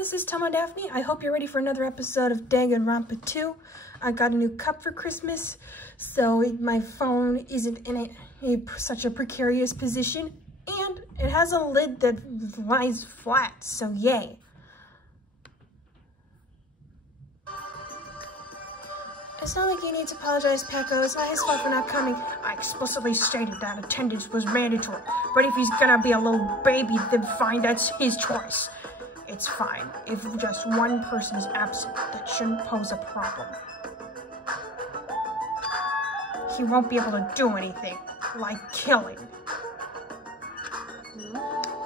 Mrs. Daphne. I hope you're ready for another episode of Danganronpa 2. I got a new cup for Christmas, so my phone isn't in such a precarious position, and it has a lid that lies flat, so yay. It's not like you need to apologize, Pecco. It's not his fault for not coming. I explicitly stated that attendance was mandatory. But if he's gonna be a little baby, then fine, that's his choice. It's fine. If just one person is absent, that shouldn't pose a problem. He won't be able to do anything, like killing.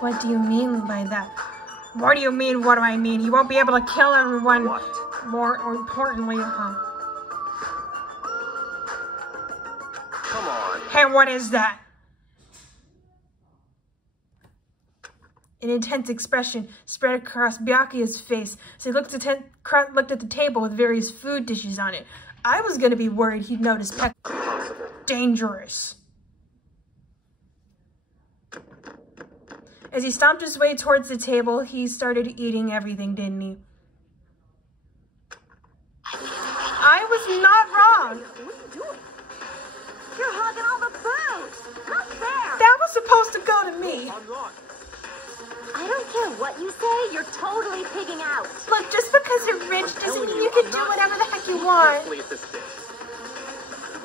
What do you mean by that? What do you mean, what do I mean? He won't be able to kill everyone. What? More importantly, Come on. Hey, what is that? An intense expression spread across Byakuya's face as he looked at the table with various food dishes on it. I was going to be worried he'd notice Pecco. Dangerous. As he stomped his way towards the table, he started eating everything, didn't he? I was not wrong. What are you doing? You're hogging all the food. Not fair. That was supposed to go to me. I don't care what you say. You're totally pigging out. Look, just because you're rich doesn't mean you can do whatever the heck you want. It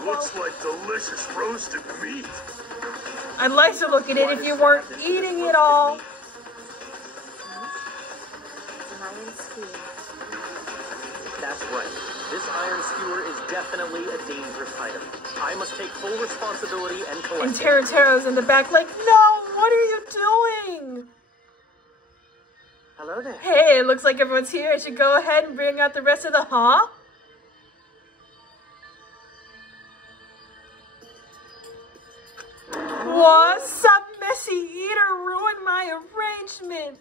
looks like delicious roasted meat. I'd like to look at it if you weren't eating it all. It's an iron skewer. That's right. This iron skewer is definitely a dangerous item. I must take full responsibility and collect it. And Tero's in the back like, no, what are you doing? Hello there. Hey, it looks like everyone's here. I should go ahead and bring out the rest of the What's up, messy eater? Ruined my arrangement.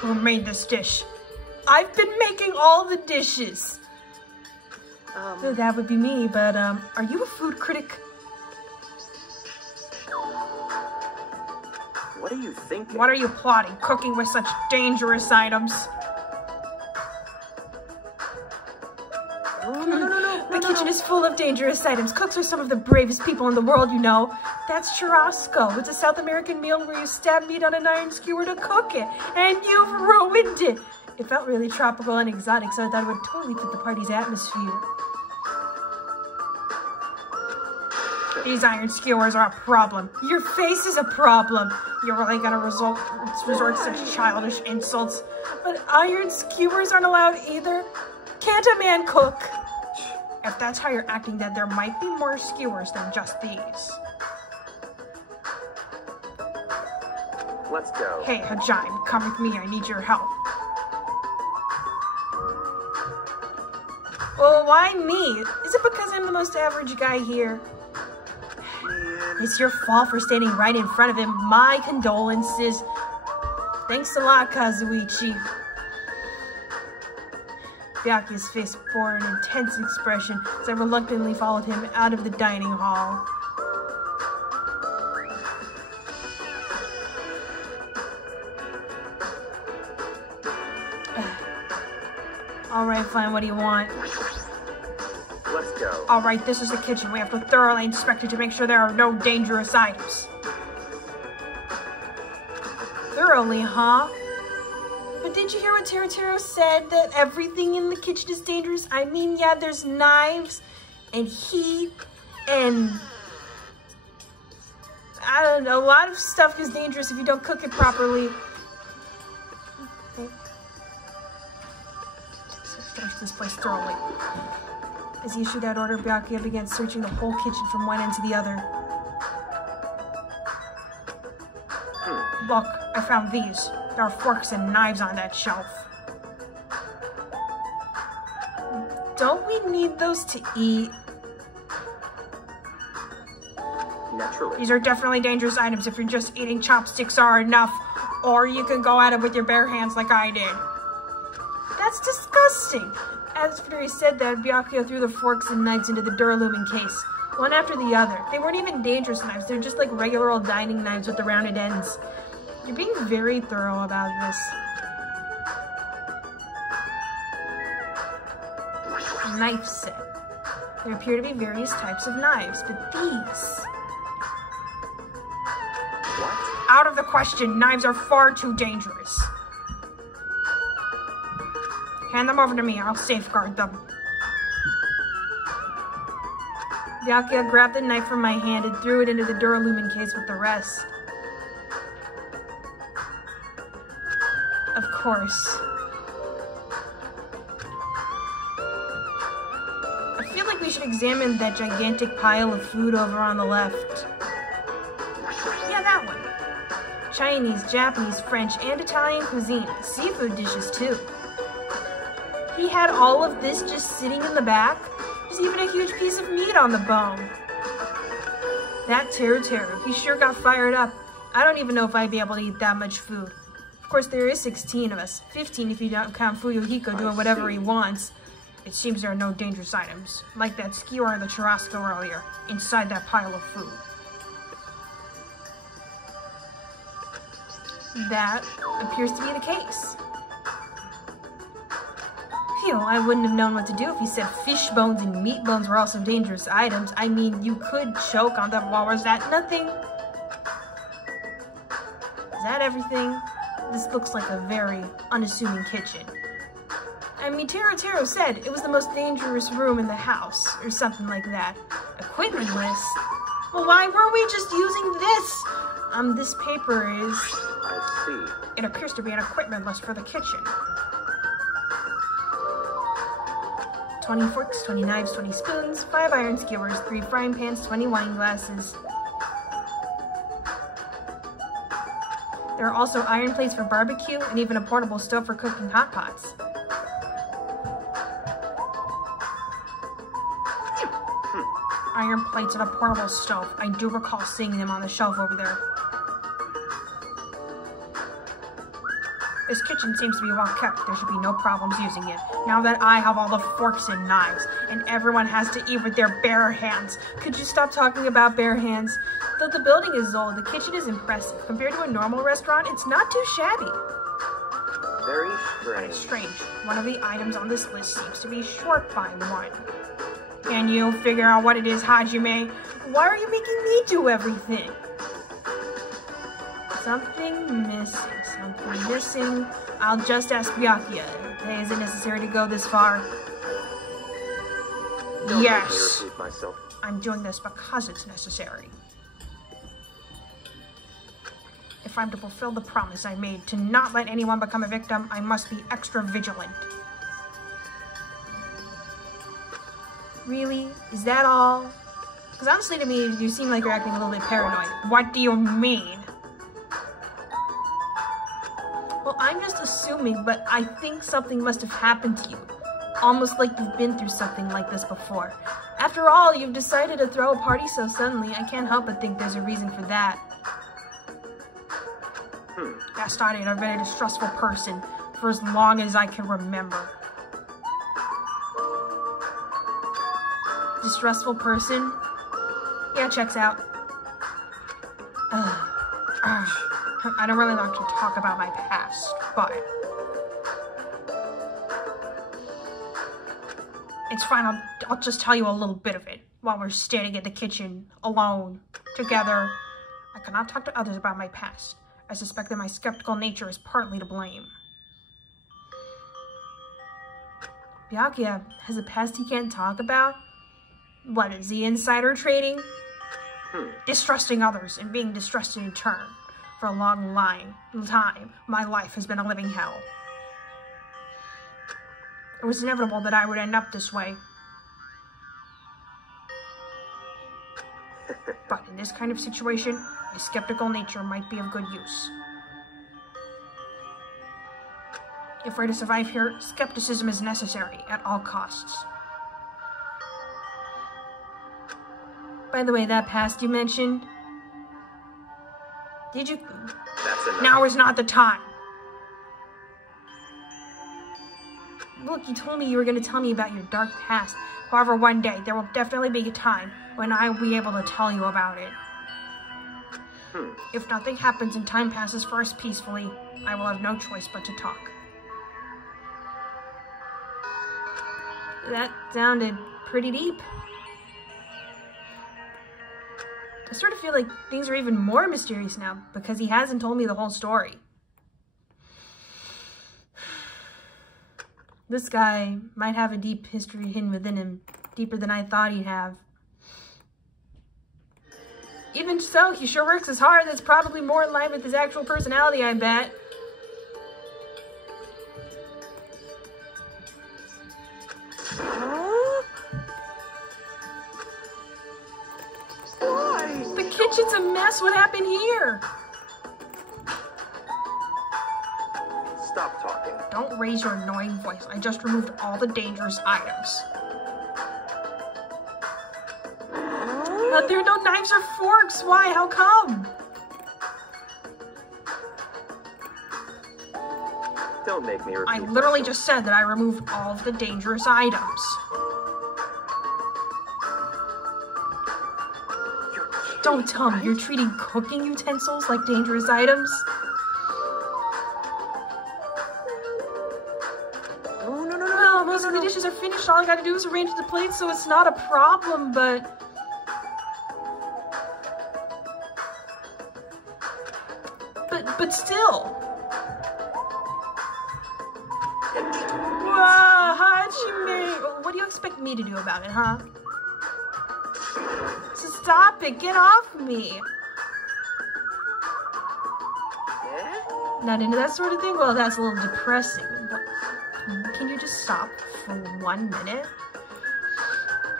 Who made this dish? I've been making all the dishes. That would be me, but are you a food critic? What are you thinking? What are you plotting? Cooking with such dangerous items? No. The kitchen is full of dangerous items. Cooks are some of the bravest people in the world, you know. That's churrasco. It's a South American meal where you stab meat on an iron skewer to cook it. And you've ruined it. It felt really tropical and exotic, so I thought it would totally fit the party's atmosphere. These iron skewers are a problem. Your face is a problem. You're really gonna resort to such childish insults. But iron skewers aren't allowed either. Can't a man cook? If that's how you're acting, then there might be more skewers than just these. Let's go. Hey, Hajime, come with me. I need your help. Oh, why me? Is it because I'm the most average guy here? It's your fault for standing right in front of him. My condolences. Thanks a lot, Kazuichi. Byakuya's face bore an intense expression as I reluctantly followed him out of the dining hall. Alright, fine, what do you want? Let's go. Alright, this is the kitchen. We have to thoroughly inspect it to make sure there are no dangerous items. Thoroughly, huh? But did you hear what Tero said? That everything in the kitchen is dangerous? I mean, yeah, there's knives and heat and I don't know, a lot of stuff is dangerous if you don't cook it properly. Search this place thoroughly. As he issued that order, Byakuya began searching the whole kitchen from one end to the other. Look, I found these. There are forks and knives on that shelf. Don't we need those to eat? Naturally. These are definitely dangerous items. If you're just eating, chopsticks are enough. Or you can go at it with your bare hands like I did. That's disgusting. As Fury said that, Byakuya threw the forks and knives into the Duralumin case, one after the other. They weren't even dangerous knives. They're just like regular old dining knives with the rounded ends. You're being very thorough about this. Knife set. There appear to be various types of knives, but these... What? Out of the question. Knives are far too dangerous. Hand them over to me. I'll safeguard them. Byakuya grabbed the knife from my hand and threw it into the Duralumin case with the rest. Of course. I feel like we should examine that gigantic pile of food over on the left. Yeah, that one. Chinese, Japanese, French, and Italian cuisine. Seafood dishes, too. He had all of this just sitting in the back. There's even a huge piece of meat on the bone. That Teru, he sure got fired up. I don't even know if I'd be able to eat that much food. Of course, there is 16 of us. 15 if you don't count Fuyuhiko doing whatever he wants. It seems there are no dangerous items, like that skewer and the churrasco earlier, inside that pile of food. That appears to be the case. Phew, I wouldn't have known what to do if you said fish bones and meat bones were also dangerous items. I mean, you could choke on them while was that nothing? Is that everything? This looks like a very unassuming kitchen. I mean, Teru said it was the most dangerous room in the house, or something like that. Equipment list? Well, why weren't we just using this? This paper is... I see. It appears to be an equipment list for the kitchen. 20 forks, 20 knives, 20 spoons, 5 iron skewers, 3 frying pans, 20 wine glasses. There are also iron plates for barbecue and even a portable stove for cooking hot pots. Iron plates and a portable stove. I do recall seeing them on the shelf over there. This kitchen seems to be well kept. There should be no problems using it. Now that I have all the forks and knives, and everyone has to eat with their bare hands. Could you stop talking about bare hands? Though the building is old, the kitchen is impressive. Compared to a normal restaurant, it's not too shabby. Very strange. Strange. One of the items on this list seems to be short by 1. Can you figure out what it is, Hajime? Why are you making me do everything? Something missing. I'll just ask Byakuya. Hey, is it necessary to go this far? Don't yes. make me repeat myself. I'm doing this because it's necessary. If I'm to fulfill the promise I made to not let anyone become a victim, I must be extra vigilant. Really? Is that all? Because honestly to me, you seem like you're acting a little bit paranoid. What do you mean? Well, I'm just assuming, but I think something must have happened to you. Almost like you've been through something like this before. After all, you've decided to throw a party so suddenly, I can't help but think there's a reason for that. I started a very distrustful person for as long as I can remember. Distrustful person? Yeah, checks out. I don't really like to talk about my past, but... It's fine, I'll just tell you a little bit of it while we're standing in the kitchen, alone, together. I cannot talk to others about my past. I suspect that my skeptical nature is partly to blame. Byakuya has a past he can't talk about? What, is he insider trading? Distrusting others and being distrusted in turn. For a long time, my life has been a living hell. It was inevitable that I would end up this way. But in this kind of situation, my skeptical nature might be of good use. If we're to survive here, skepticism is necessary at all costs. By the way, that past you mentioned, did you? That's enough. Now is not the time. Look, you told me you were going to tell me about your dark past. However, one day, there will definitely be a time when I will be able to tell you about it. If nothing happens and time passes for us peacefully, I will have no choice but to talk. That sounded pretty deep. I sort of feel like things are even more mysterious now because he hasn't told me the whole story. This guy might have a deep history hidden within him, deeper than I thought he'd have. Even so, he sure works as hard. That's probably more in line with his actual personality, I bet. Why? The kitchen's a mess. What happened here? Stop talking. Don't raise your annoying voice. I just removed all the dangerous items. But there are no knives or forks. Why? How come? Don't make me repeat I literally myself. just said that I removed all of the dangerous items. Don't tell me you're treating cooking utensils like dangerous items. No. Well, most of the dishes are finished. All I gotta do is arrange the plates, so it's not a problem, but... But still. Wow, Hajime. What do you expect me to do about it, huh? So stop it. Get off me. Not into that sort of thing? Well, that's a little depressing. But can you just stop for 1 minute?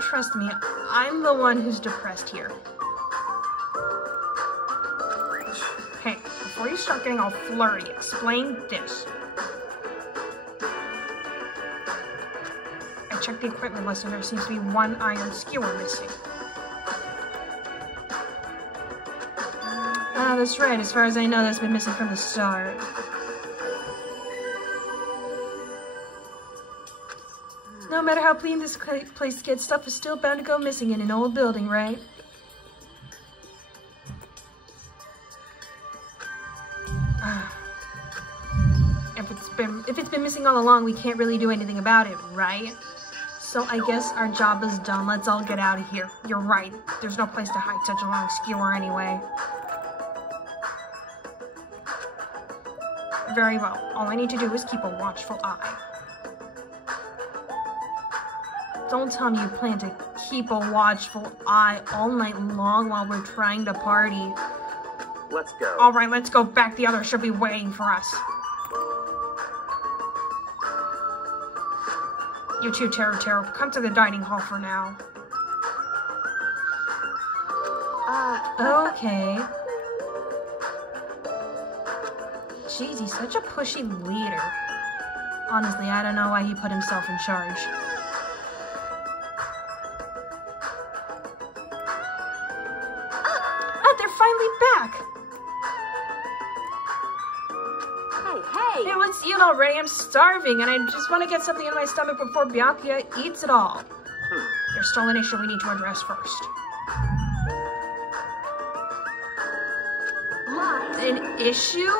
Trust me, I'm the one who's depressed here. Hey, before you start getting all flirty, explain this. I checked the equipment list and there seems to be one iron skewer missing. Ah, that's right. As far as I know, that's been missing from the start. No matter how clean this place gets, stuff is still bound to go missing in an old building, right? If it's been missing all along, we can't really do anything about it, right? So I guess our job is done. Let's all get out of here. You're right. There's no place to hide such a long skewer anyway. Very well. All I need to do is keep a watchful eye. Don't tell me you plan to keep a watchful eye all night long while we're trying to party. Let's go. All right, let's go back. The others should be waiting for us. You two, Taro, come to the dining hall for now. Okay. Jeez, he's such a pushy leader. Honestly, I don't know why he put himself in charge. They're finally back! Hey! Hey, let's eat already. I'm starving, and I just want to get something in my stomach before Byakuya eats it all. There's still an issue we need to address first. An issue?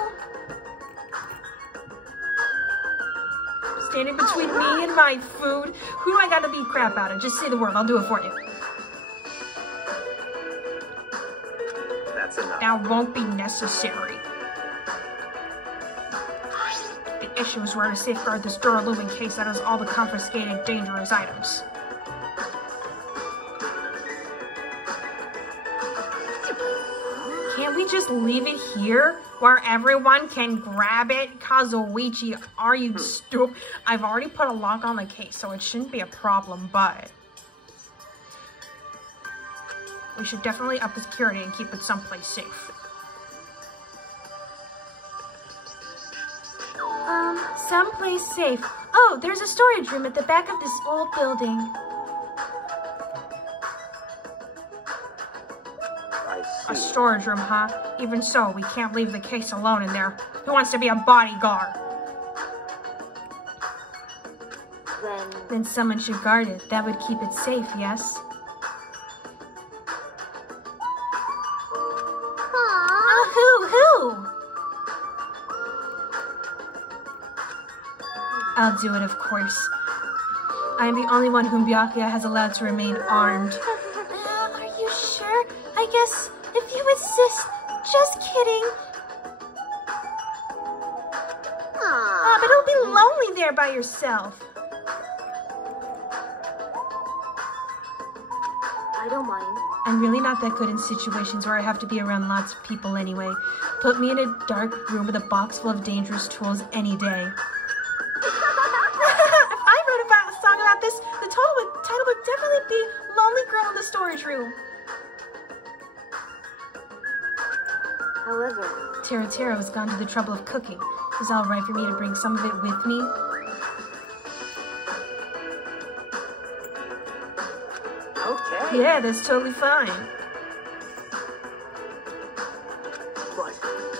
Standing between me and my food? Who do I gotta beat crap out of? Just say the word, I'll do it for you. That's enough. That won't be necessary. The issue is where to safeguard this Duraloom in case that has all the confiscated dangerous items. Can't we just leave it here where everyone can grab it? Kazuichi, are you stupid? I've already put a lock on the case, so it shouldn't be a problem, but... we should definitely up the security and keep it someplace safe. Someplace safe. Oh, there's a storage room at the back of this old building. A storage room, huh? Even so, we can't leave the case alone in there. Who wants to be a bodyguard? Then someone should guard it. That would keep it safe, yes? I'll do it, of course. I am the only one whom Byakuya has allowed to remain armed. Are you sure? I guess if you insist. Just kidding. But it'll be lonely there by yourself. I don't mind. I'm really not that good in situations where I have to be around lots of people anyway. Put me in a dark room with a box full of dangerous tools any day. If I wrote a song about this, the title would definitely be Lonely Girl in the Storage Room. However, Tero has gone to the trouble of cooking. Is it all right for me to bring some of it with me? Okay. Yeah, that's totally fine. But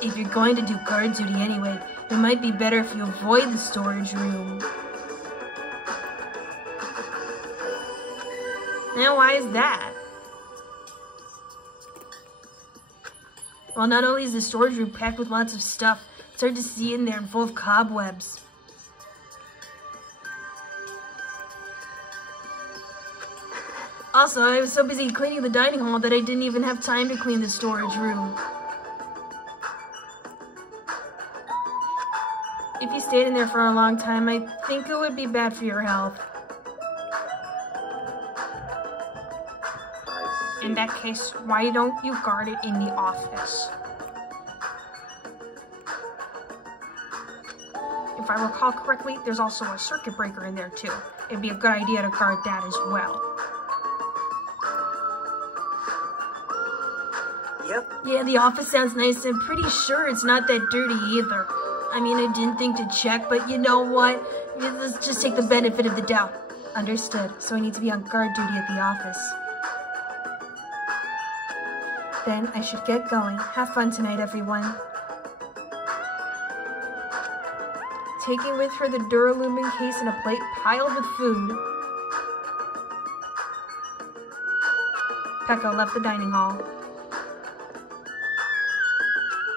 If you're going to do guard duty anyway, it might be better if you avoid the storage room. Now, why is that? Well, not only is the storage room packed with lots of stuff, it's hard to see in there and full of cobwebs. Also, I was so busy cleaning the dining hall that I didn't even have time to clean the storage room. If you stayed in there for a long time, I think it would be bad for your health. In that case, why don't you guard it in the office? If I recall correctly, there's also a circuit breaker in there too. It'd be a good idea to guard that as well. Yep. Yeah, the office sounds nice. I'm pretty sure it's not that dirty either. I mean, I didn't think to check, but you know what? Let's just take the benefit of the doubt. Understood. So I need to be on guard duty at the office. Then I should get going. Have fun tonight, everyone. Taking with her the Duralumin case and a plate piled with food, Pekka left the dining hall.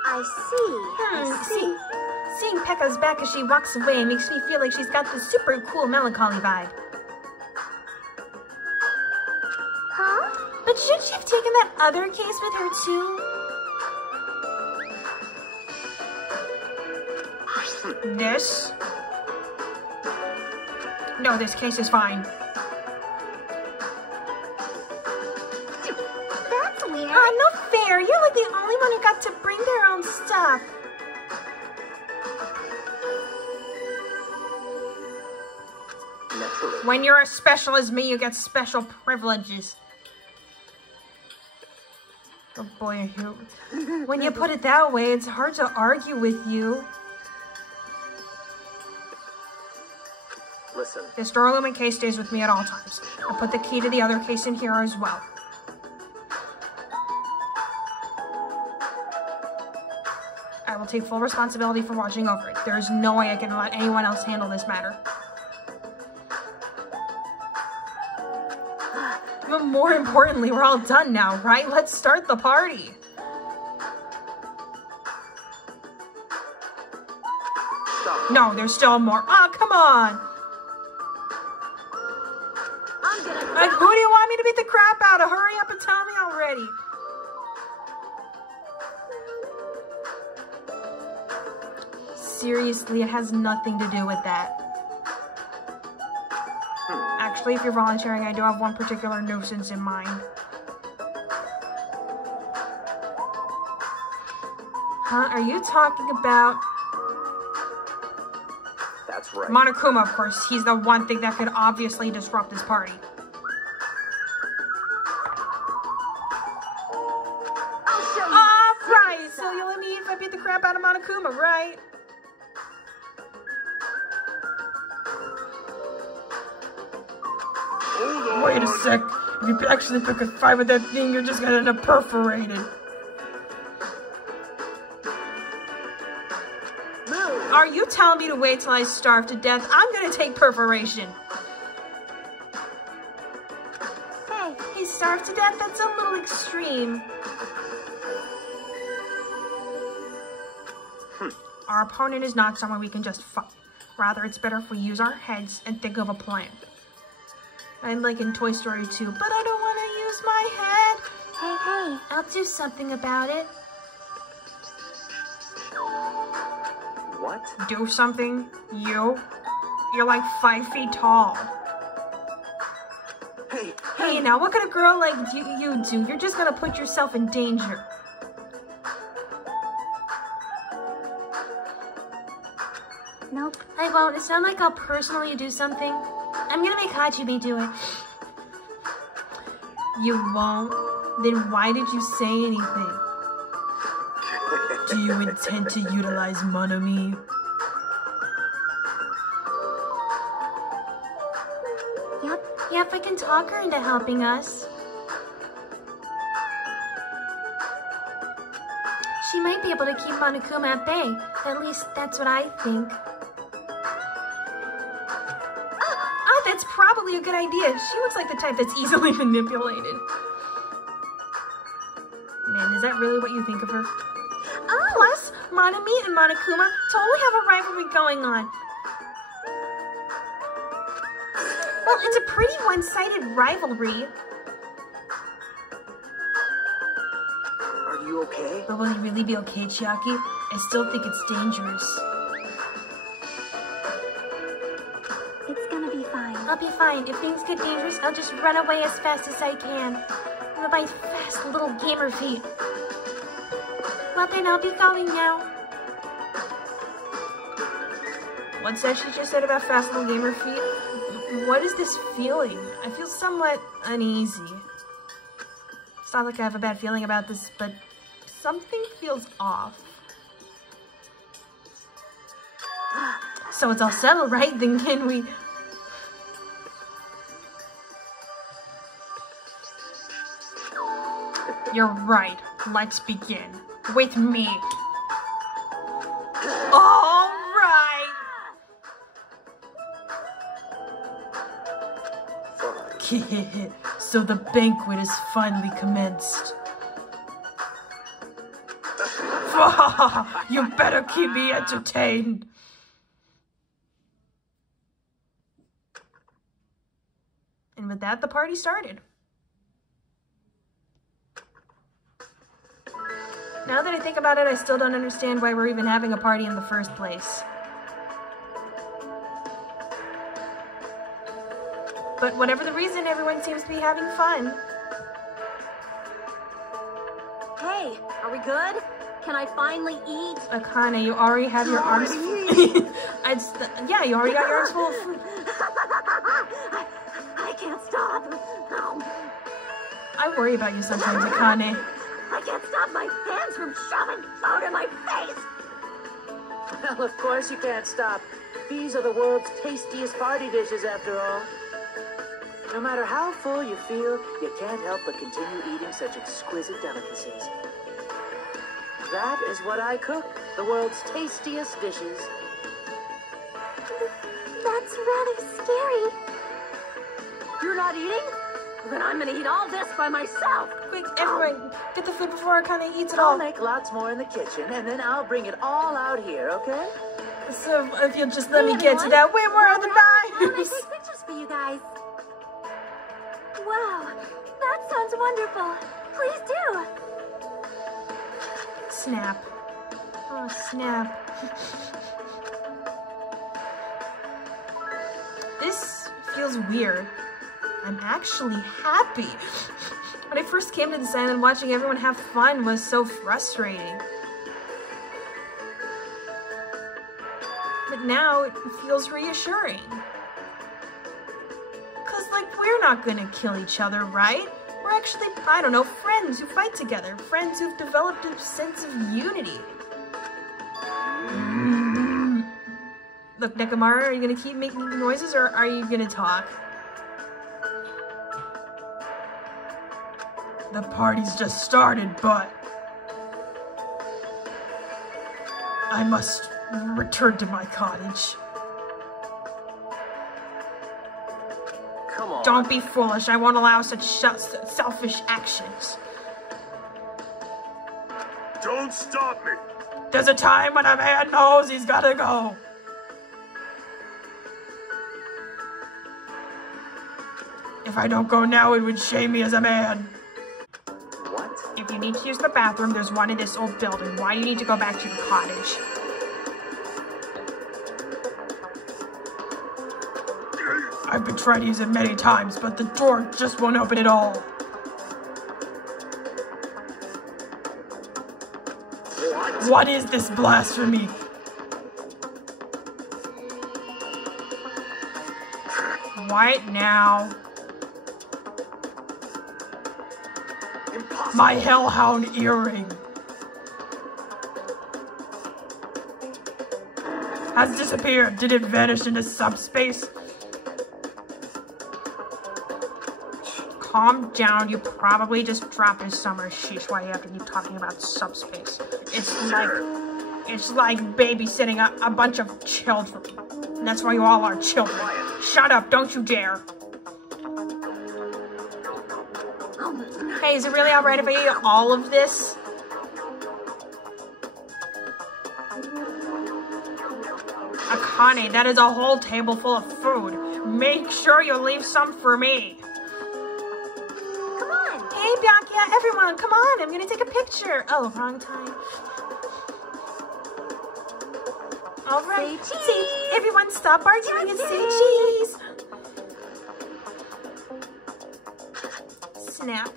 I see. Seeing Pekka's back as she walks away makes me feel like she's got the super cool melancholy vibe. Huh? But shouldn't she have taken that other case with her too? This? No, this case is fine. That's weird. No fair. You're like the only one who got to bring their own stuff. Naturally. When you're as special as me, you get special privileges. Oh boy, when you put it that way, it's hard to argue with you. Listen. This Duralumin case stays with me at all times. I'll put the key to the other case in here as well. I will take full responsibility for watching over it. There is no way I can let anyone else handle this matter. But more importantly, we're all done now, right? Let's start the party. Stop. No, there's still more. Oh, come on. Like, who do you want me to beat the crap out of? Hurry up and tell me already. Seriously, it has nothing to do with that. Actually, if you're volunteering, I do have one particular nuisance in mind. Huh? Are you talking about... That's right. Monokuma, of course. He's the one thing that could obviously disrupt this party. Right. So you let me eat if I beat the crap out of Monokuma, right? Hold on. Wait a sec. If you actually pick a fight with that thing, you're just gonna end up perforated. Are you telling me to wait till I starve to death? I'm gonna take perforation. Hey, he starved to death? That's a little extreme. Our opponent is not someone we can just fight. Rather, it's better if we use our heads and think of a plan. I'm like in Toy Story 2, but I don't want to use my head. Hey. I'll do something about it. What? Do something? You? You're like 5 feet tall. Hey, now what kind of girl like you do? You're just gonna put yourself in danger. Nope. I won't. It's not like I'll personally do something. I'm gonna make Hajime do it. You won't? Then why did you say anything? Do you intend to utilize Monokuma? Yep, I can talk her into helping us. She might be able to keep Monokuma at bay. At least that's what I think. Oh, that's probably a good idea. She looks like the type that's easily manipulated. Man, is that really what you think of her? Oh! Plus, Monokuma and Monokuma totally have a rivalry going on. Well, it's a pretty one-sided rivalry. Are you okay? But will you really be okay, Chiaki? I still think it's dangerous. It's gonna be fine. I'll be fine. If things get dangerous, I'll just run away as fast as I can. With my fast little gamer feet. Well then, I'll be going now. What's that she just said about fast little gamer feet? What is this feeling? I feel somewhat uneasy. It's not like I have a bad feeling about this, but something feels off. So it's all settled, right? Then can we... You're right. Let's begin. With me. All right! So the banquet is finally commenced. You better keep me entertained. And with that, the party started. Now that I think about it, I still don't understand why we're even having a party in the first place. But whatever the reason, everyone seems to be having fun. Hey, are we good? Can I finally eat? Akane, you already have your arms full. Yeah, you already got your arms full of food. I can't stop. I worry about you sometimes, Akane. I can't stop my hands from shoving food in my face. Well, of course you can't stop. These are the world's tastiest party dishes, after all. No matter how full you feel, you can't help but continue eating such exquisite delicacies. That is what I cook, the world's tastiest dishes. That's rather scary. You're not eating? Then I'm gonna eat all this by myself. Quick, everyone, get the food before Akane eats it I'll all. make lots more in the kitchen, and then I'll bring it all out here, okay? So if you'll just let me get to that, where are the I'll make knives? pictures for you guys. Wow, that sounds wonderful. Please do. Snap. Oh, snap. This feels weird. I'm actually happy. When I first came to this island, watching everyone have fun was so frustrating. But now it feels reassuring. Cause like, we're not gonna kill each other, right? We're actually, I don't know, friends who fight together. Friends who've developed a sense of unity. Look, Nekomaru, are you gonna keep making noises or are you gonna talk? The party's just started, but I must return to my cottage. Come on. Don't be foolish. I won't allow such selfish actions. Don't stop me! There's a time when a man knows he's gotta go. If I don't go now, it would shame me as a man. What? If you need to use the bathroom, there's one in this old building. Why do you need to go back to your cottage? I've been trying to use it many times, but the door just won't open at all. What is this blasphemy? What now? Impossible. My hellhound earring has disappeared. Did it vanish into subspace? Calm down, you probably just dropped a summer sheesh. Why do you have to keep talking about subspace? It's like babysitting a bunch of children. And that's why you all are children. Shut up, don't you dare. Hey, is it really alright if I eat all of this? Akane, that is a whole table full of food. Make sure you leave some for me. Come on! Hey, Byakuya, everyone, come on, I'm gonna take a picture. Oh, wrong time. Alright, see, everyone stop arguing and say cheese. Snap.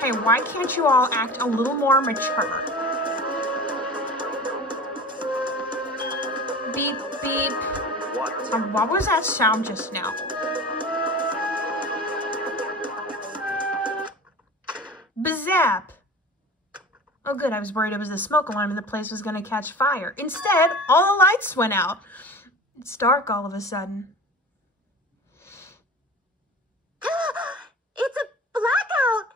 Hey, why can't you all act a little more mature? Beep, beep. What was that sound just now? Bazap. Oh good, I was worried it was the smoke alarm and the place was gonna catch fire. Instead, all the lights went out. It's dark all of a sudden. It's a blackout!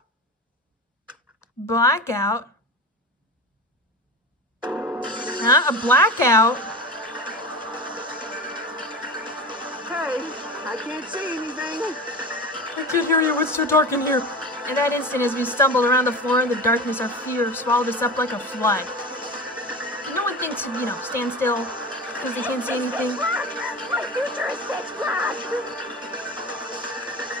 Blackout? Huh? A blackout? Hey, I can't see anything. I can't hear you, it's too dark in here. In that instant, as we stumbled around the floor in the darkness, our fear swallowed us up like a flood. No one thinks to, stand still because they can't see anything. My future is pitch black!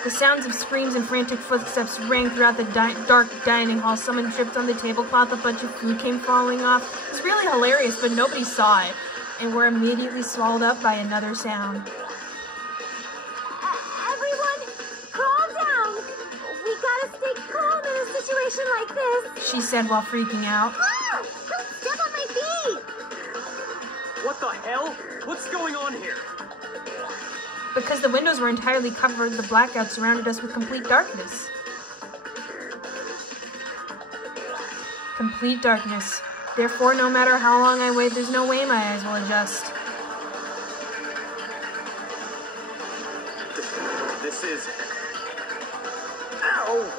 The sounds of screams and frantic footsteps rang throughout the dark dining hall. Someone tripped on the tablecloth, a bunch of food came falling off. It was really hilarious, but nobody saw it, and were immediately swallowed up by another sound. Everyone, calm down! We gotta stay calm in a situation like this! She said while freaking out. Ah! Don't step on my feet! What the hell? What's going on here? Because the windows were entirely covered, the blackout surrounded us with complete darkness. Complete darkness. Therefore, no matter how long I wait, there's no way my eyes will adjust. This is... Ow!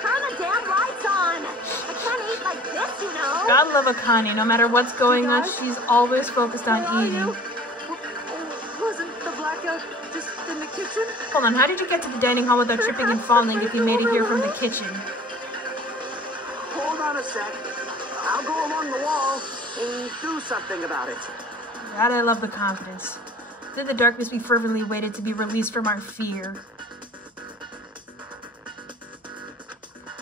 Turn the damn lights on! I can't eat like this, you know! God love Akane. No matter what's going on, she's always focused on eating. Wasn't the blackout just in the kitchen? Hold on, how did you get to the dining hall without tripping and falling if you made it here from the kitchen? Hold on a sec. I'll go along the wall and do something about it. God, I love the confidence. Through the darkness, we fervently waited to be released from our fear.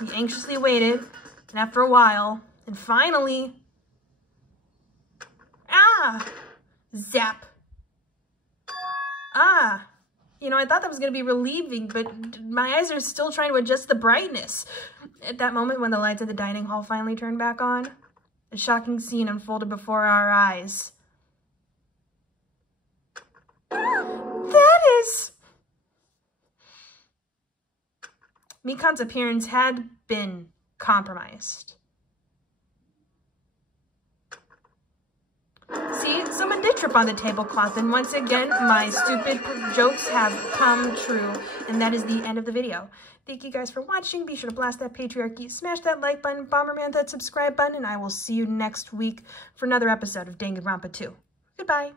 We anxiously waited, and after a while, and finally... Ah! Zap! Ah! I thought that was going to be relieving, but my eyes are still trying to adjust the brightness. At that moment, when the lights of the dining hall finally turned back on, a shocking scene unfolded before our eyes. That is... Mikan's appearance had been compromised. See, someone did trip on the tablecloth, and once again, my stupid jokes have come true, and that is the end of the video. Thank you guys for watching. Be sure to blast that patriarchy, smash that like button, Bomberman that subscribe button, and I will see you next week for another episode of Danganronpa 2. Goodbye.